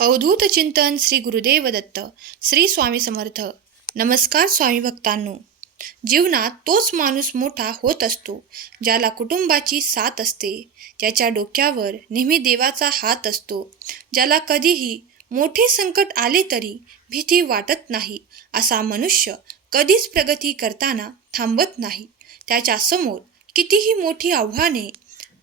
अवधूत चिंतन श्री गुरुदेव दत्त श्री स्वामी समर्थ. नमस्कार स्वामी भक्तांनो. जीवनात तोच माणूस मोठा होत असतो ज्याला कुटुंबाची साथ असते. ज्याच्या डोक्यावर नेहमी देवाचा हात असतो ज्याला कधीही मोठे संकट आले तरी भीती वाटत नाही असा मनुष्य कधीच प्रगती करताना थांबत नाही. त्याच्यासमोर कितीही मोठी आव्हाने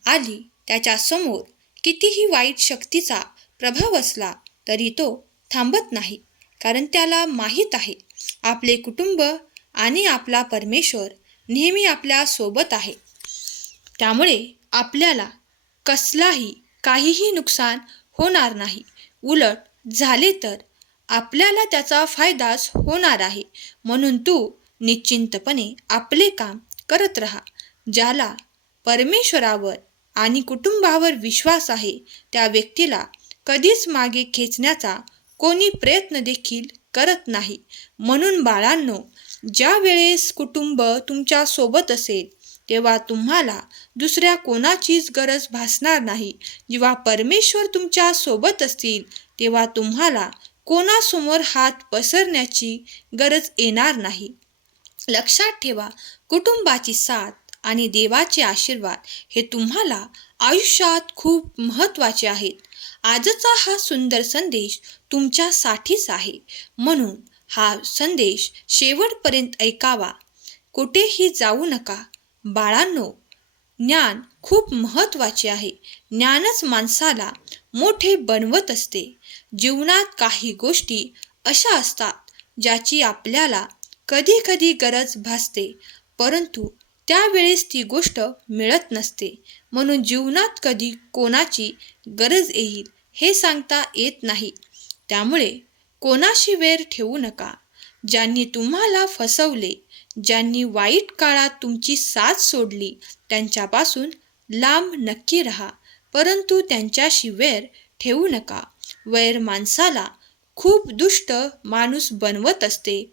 आली त्याच्यासमोर कितीही वाईट शक्तीचा प्रभाव असला तरी तो थांबत नाही कारण त्याला माहीत आहे आपले कुटुंब आणि आपला परमेश्वर नेहमी आपल्यासोबत आहे. त्यामुळे आपल्याला कसलाही काहीही नुकसान होणार नाही. उलट झाले तर आपल्याला त्याचा फायदाच होणार आहे. म्हणून तू निश्चिंतपणे आपले काम करत राहा ज्याला परमेश्वरावर आणि कुटुंबावर विश्वास आहे त्या व्यक्तीला कधीच मागे खेचण्याचा कोणी प्रयत्न देखील करत नाही. म्हणून बाळांनो ज्या वेळेस कुटुंब तुमच्यासोबत असेल तेव्हा तुम्हाला दुसऱ्या कोणाचीच गरज भासणार नाही. जेव्हा परमेश्वर तुमच्यासोबत असतील तेव्हा तुम्हाला कोणासमोर हात पसरण्याची गरज येणार नाही. लक्षात ठेवा कुटुंबाची साथ आणि देवाचे आशीर्वाद हे तुम्हाला आयुष्यात खूप महत्त्वाचे आहेत. आजचा हा सुंदर संदेश तुमच्यासाठीच आहे. म्हणून हा संदेश शेवटपर्यंत ऐकावा. कुठेही जाऊ नका. बाळांनो ज्ञान खूप महत्त्वाचे आहे. ज्ञानच माणसाला मोठे बनवत असते. जीवनात काही गोष्टी अशा असतात ज्याची आपल्याला कधी कधी गरज भासते. परंतु त्यावेळेस ती गोष्ट मिळत नसते. म्हणून जीवनात कधी कोणाची गरज येईल हे सांगता येत नाही. त्यामुळे कोणाशी वेर ठेवू नका. ज्यांनी तुम्हाला फसवले ज्यांनी वाईट काळात तुमची साथ सोडली त्यांच्यापासून लांब नक्की राहा. परंतु त्यांच्याशी वेर ठेवू नका. वैर माणसाला खूप दुष्ट माणूस बनवत असते.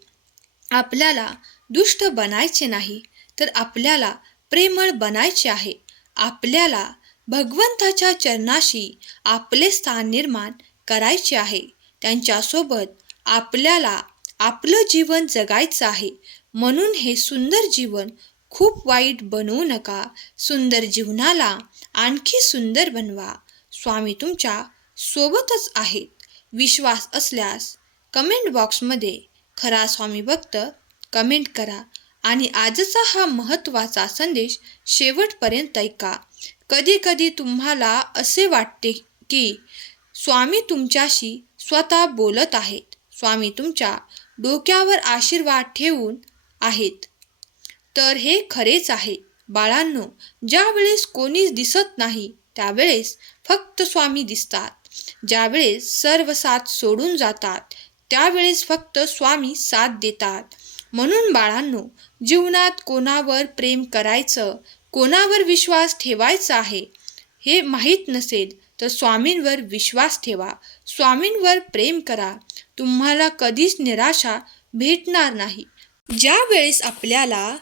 आपल्याला दुष्ट बनायचे नाही. तर आपल्याला प्रेमळ बनायचे आहे. आपल्याला भगवंताच्या चरणाशी आपले स्थान निर्माण करायचे आहे. त्यांच्यासोबत आपल्याला आपलं जीवन जगायचं आहे. म्हणून हे सुंदर जीवन खूप वाईट बनवू नका. सुंदर जीवनाला आणखी सुंदर बनवा. स्वामी तुमच्या सोबतच आहेत. विश्वास असल्यास कमेंट बॉक्समध्ये खरा स्वामी भक्त कमेंट करा. आणि आजचा हा महत्त्वाचा संदेश शेवटपर्यंत ऐका. कधी कधी तुम्हाला असे वाटते की स्वामी तुमच्याशी स्वतः बोलत आहेत. स्वामी तुमच्या डोक्यावर आशीर्वाद ठेवून आहेत. तर हे खरेच आहे. बाळांनो ज्यावेळेस कोणीच दिसत नाही त्यावेळेस फक्त स्वामी दिसतात. ज्यावेळेस सर्व साथ सोडून जातात त्यावेळेस फक्त स्वामी साथ देतात. म्हणून बाळांनो जीवनात कोणावर प्रेम करायचं कोणावर विश्वास ठेवायचा आहे हे माहीत नसेल तर स्वामींवर विश्वास ठेवा. स्वामींवर प्रेम करा. तुम्हाला कधीच निराशा भेटणार नाही. ज्या वेळेस आपल्याला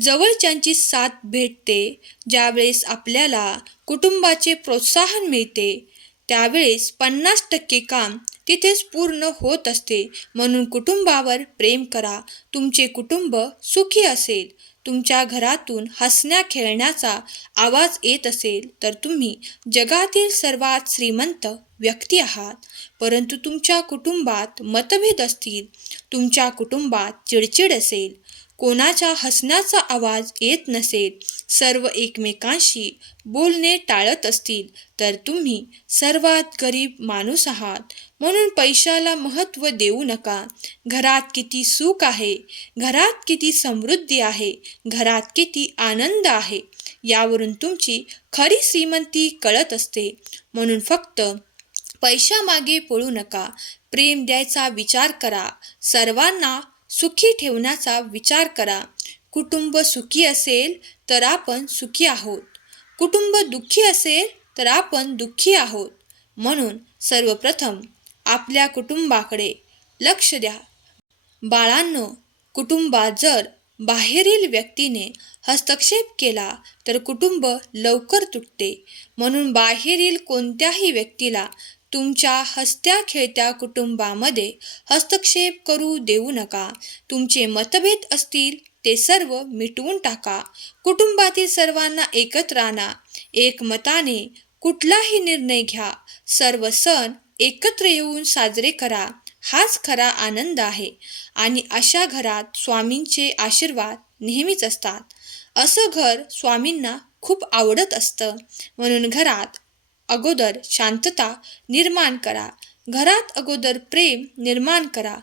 जवळच्यांची साथ भेटते ज्यावेळेस आपल्याला कुटुंबाचे प्रोत्साहन मिळते त्यावेळेस पन्नास टक्के काम तिथेच पूर्ण होत असते. म्हणून कुटुंबावर प्रेम करा. तुमचे कुटुंब सुखी असेल. तुमच्या घरातून हसण्या खेळण्याचा आवाज येत असेल तर तुम्ही जगातील सर्वात श्रीमंत व्यक्ती आहात. परंतु तुमच्या कुटुंबात मतभेद असतील. तुमच्या कुटुंबात चिडचिड असेल. कोणाच्या हसण्याचा आवाज येत नसेल सर्व एकमेकांशी बोलणे टाळत असतील तर तुम्ही सर्वात गरीब माणूस आहात. म्हणून पैशाला महत्त्व देऊ नका. घरात किती सुख आहे घरात किती समृद्धी आहे घरात किती आनंद आहे यावरून तुमची खरी श्रीमंती कळत असते. म्हणून फक्त पैशामागे पळू नका. प्रेम द्यायचा विचार करा. सर्वांना सुखी ठेवण्याचा विचार करा. कुटुंब सुखी असेल तर आपण सुखी आहोत. कुटुंब दुःखी असेल तर आपण दुःखी आहोत. म्हणून सर्वप्रथम आपल्या कुटुंबाकडे लक्ष द्या. बाळांनो कुटुंबात जर बाहेरील व्यक्तीने हस्तक्षेप केला तर कुटुंब लवकर तुटते. म्हणून बाहेरील कोणत्याही व्यक्तीला तुमच्या हसत्या खेळत्या कुटुंबामध्ये हस्तक्षेप करू देऊ नका. तुमचे मतभेद असतील ते सर्व मिटवून टाका. कुटुंबातील सर्वांना एकत्र आणा. एकमताने कुठलाही निर्णय घ्या. सर्व सण एकत्र येऊन साजरे करा. हाच खरा आनंद आहे. आणि अशा घरात स्वामींचे आशीर्वाद नेहमीच असतात. असं घर स्वामींना खूप आवडत असतं. म्हणून घरात अगोदर शांतता निर्माण करा. घरात अगोदर प्रेम निर्माण करा.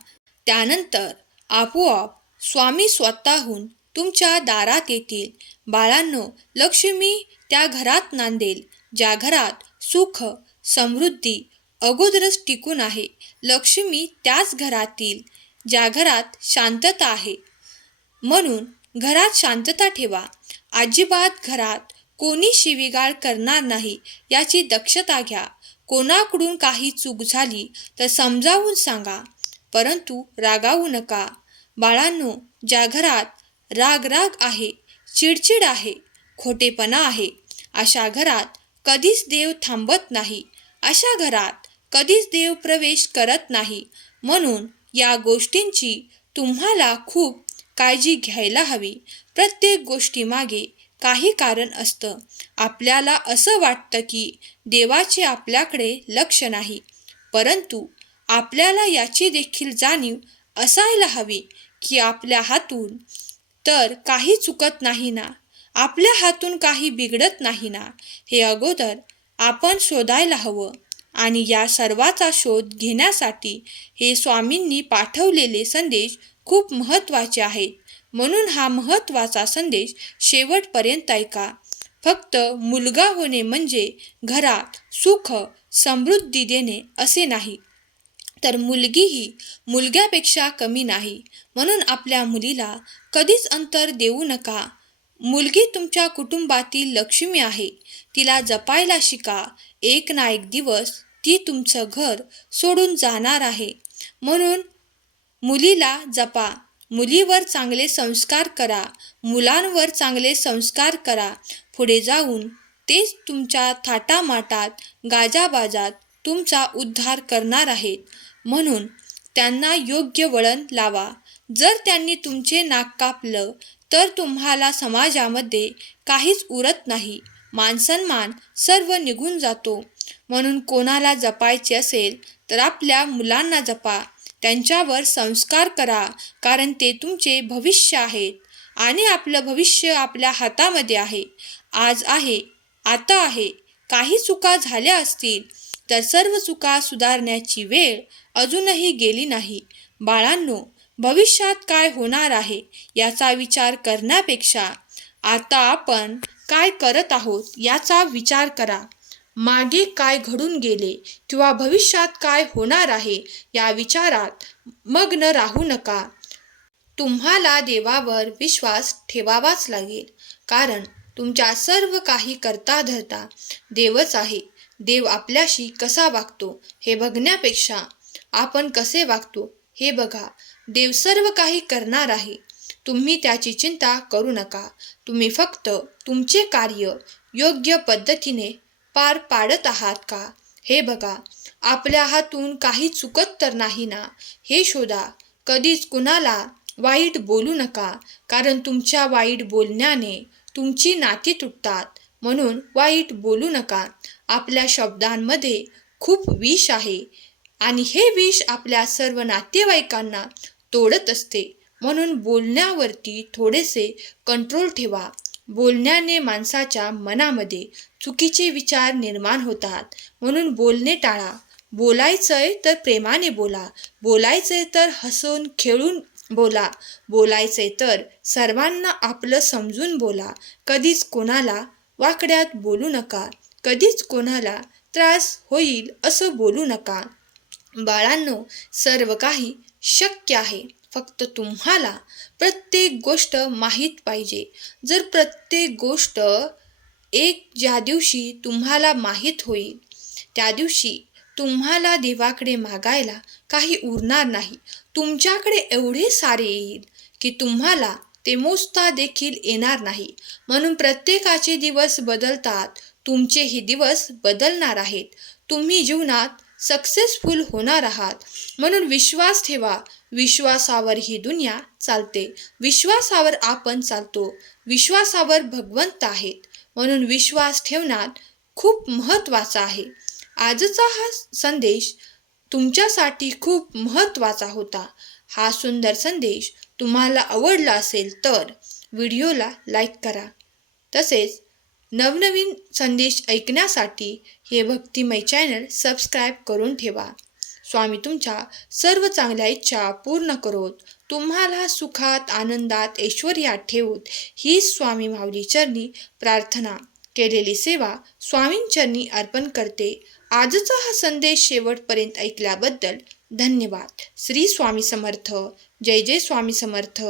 त्यानंतर आपोआप स्वामी स्वतःहून तुमच्या दारात येतील. बाळांनो लक्ष्मी त्या घरात नांदेल ज्या घरात सुख समृद्धी अगोदरच टिकून आहे. लक्ष्मी त्याच घरातील ज्या घरात शांतता आहे. म्हणून घरात शांतता ठेवा. अजिबात घरात कोणी शिवीगाळ करणार नाही याची दक्षता घ्या. कोणाकडून काही चूक झाली तर समजावून सांगा. परंतु रागावू नका. बाळांनो ज्या घरात राग राग आहे चिडचिड आहे खोटेपणा आहे अशा घरात कधीच देव थांबत नाही. अशा घरात कधीच देव प्रवेश करत नाही. म्हणून या गोष्टींची तुम्हाला खूप काळजी घ्यायला हवी. प्रत्येक गोष्टीमागे काही कारण असतं. आपल्याला असं वाटतं की देवाचे आपल्याकडे लक्ष नाही. परंतु आपल्याला याची देखील जाणीव असायला हवी की आपल्या हातून तर काही चुकत नाही ना? आपल्या हातून काही बिघडत नाही ना? हे अगोदर आपण शोधायला हवं आणि या सर्वाचा शोध घेण्यासाठी हे स्वामींनी पाठवलेले संदेश खूप महत्त्वाचे आहेत. म्हणून हा महत्त्वाचा संदेश शेवटपर्यंत ऐका. फक्त मुलगा होणे म्हणजे घरात सुख समृद्धी देणे असे नाही. तर मुलगीही मुलग्यापेक्षा कमी नाही. म्हणून आपल्या मुलीला कधीच अंतर देऊ नका. मुलगी तुमच्या कुटुंबातील लक्ष्मी आहे. तिला जपायला शिका. एक ना एक दिवस ती तुमचं घर सोडून जाणार आहे. म्हणून मुलीला जपा. मुलीवर चांगले संस्कार करा. मुलांवर चांगले संस्कार करा. पुढे जाऊन तेच तुमच्या थाटामाटात गाजाबाजात तुमचा उद्धार करणार आहेत. म्हणून त्यांना योग्य वळण लावा. जर त्यांनी तुमचे नाक कापलं तर तुम्हाला समाजामध्ये काहीच उरत नाही. मानसन्मान सर्व निघून जातो. म्हणून कोणाला जपायचे असेल तर आपल्या मुलांना जपा. त्यांच्यावर संस्कार करा कारण ते तुमचे भविष्य आहेत आणि आपलं भविष्य आपल्या हातामध्ये आहे. आज आहे आता आहे. काही चुका झाल्या असतील तर सर्व चुका सुधारण्याची वेळ अजूनही गेली नाही. बाळांनो भविष्यात काय होणार आहे याचा विचार करण्यापेक्षा आता आपण काय करत आहोत याचा विचार करा. मागे काय घडून गेले किंवा भविष्यात काय होणार आहे या विचारात मग्न राहू नका. तुम्हाला देवावर विश्वास ठेवावाच लागेल. कारण तुमच्या सर्व काही करता धरता देवच आहे. देव आपल्याशी कसा वागतो हे बघण्यापेक्षा आपण कसे वागतो हे बघा. देव सर्व काही करणार आहे. तुम्ही त्याची चिंता करू नका. तुम्ही फक्त तुमचे कार्य योग्य पद्धतीने पार पाडत आहात का? हे बघा आपल्या हातून काही चुकत तर नाही ना? हे शोधा कधीच कुणाला वाईट बोलू नका कारण तुमच्या वाईट बोलण्याने तुमची नाती तुटतात. म्हणून वाईट बोलू नका. आपल्या शब्दांमध्ये खूप विष आहे आणि हे विष आपल्या सर्व नातेवाईकांना तोडत असते. म्हणून बोलण्यावरती थोडेसे कंट्रोल ठेवा. बोलण्याने माणसाच्या मनामध्ये चुकीचे विचार निर्माण होतात. म्हणून बोलणे टाळा. बोलायचंय तर प्रेमाने बोला. बोलायचंय तर हसून खेळून बोला. बोलायचंय तर सर्वांना आपलं समजून बोला. कधीच कोणाला वाकड्यात बोलू नका. कधीच कोणाला त्रास होईल असं बोलू नका. बाळांनो सर्व काही शक्य आहे. फक्त तुम्हाला प्रत्येक गोष्ट माहीत पाहिजे. जर प्रत्येक गोष्ट एक ज्या दिवशी तुम्हाला माहीत होईल त्या दिवशी तुम्हाला देवाकडे मागायला काही उरणार नाही. तुमच्याकडे एवढे सारे येईल की तुम्हाला ते मोजता देखील येणार नाही. म्हणून प्रत्येकाचे दिवस बदलतात तुमचेही दिवस बदलणार आहेत. तुम्ही जीवनात सक्सेसफुल होणार आहात. म्हणून विश्वास ठेवा विश्वासावर ही दुनिया चालते. विश्वासावर आपण चालतो. विश्वासावर भगवंत आहेत. म्हणून विश्वास ठेवण्यात खूप महत्त्वाचा आहे. आजचा हा संदेश तुमच्यासाठी खूप महत्त्वाचा होता. हा सुंदर संदेश तुम्हाला आवडला असेल तर व्हिडिओला लाईक करा. तसेच नवनवीन संदेश ऐकण्यासाठी हे भक्तिमय चॅनल सबस्क्राईब करून ठेवा. स्वामी तुमच्या सर्व चांगल्या इच्छा पूर्ण करोत. तुम्हाला सुखात आनंदात ऐश्वर्यात ठेवूत. ही स्वामी माऊली चरणी प्रार्थना केलेली सेवा स्वामींचरणी अर्पण करते. आजचा हा संदेश शेवटपर्यंत ऐकल्याबद्दल धन्यवाद. श्री स्वामी समर्थ. जय जय स्वामी समर्थ.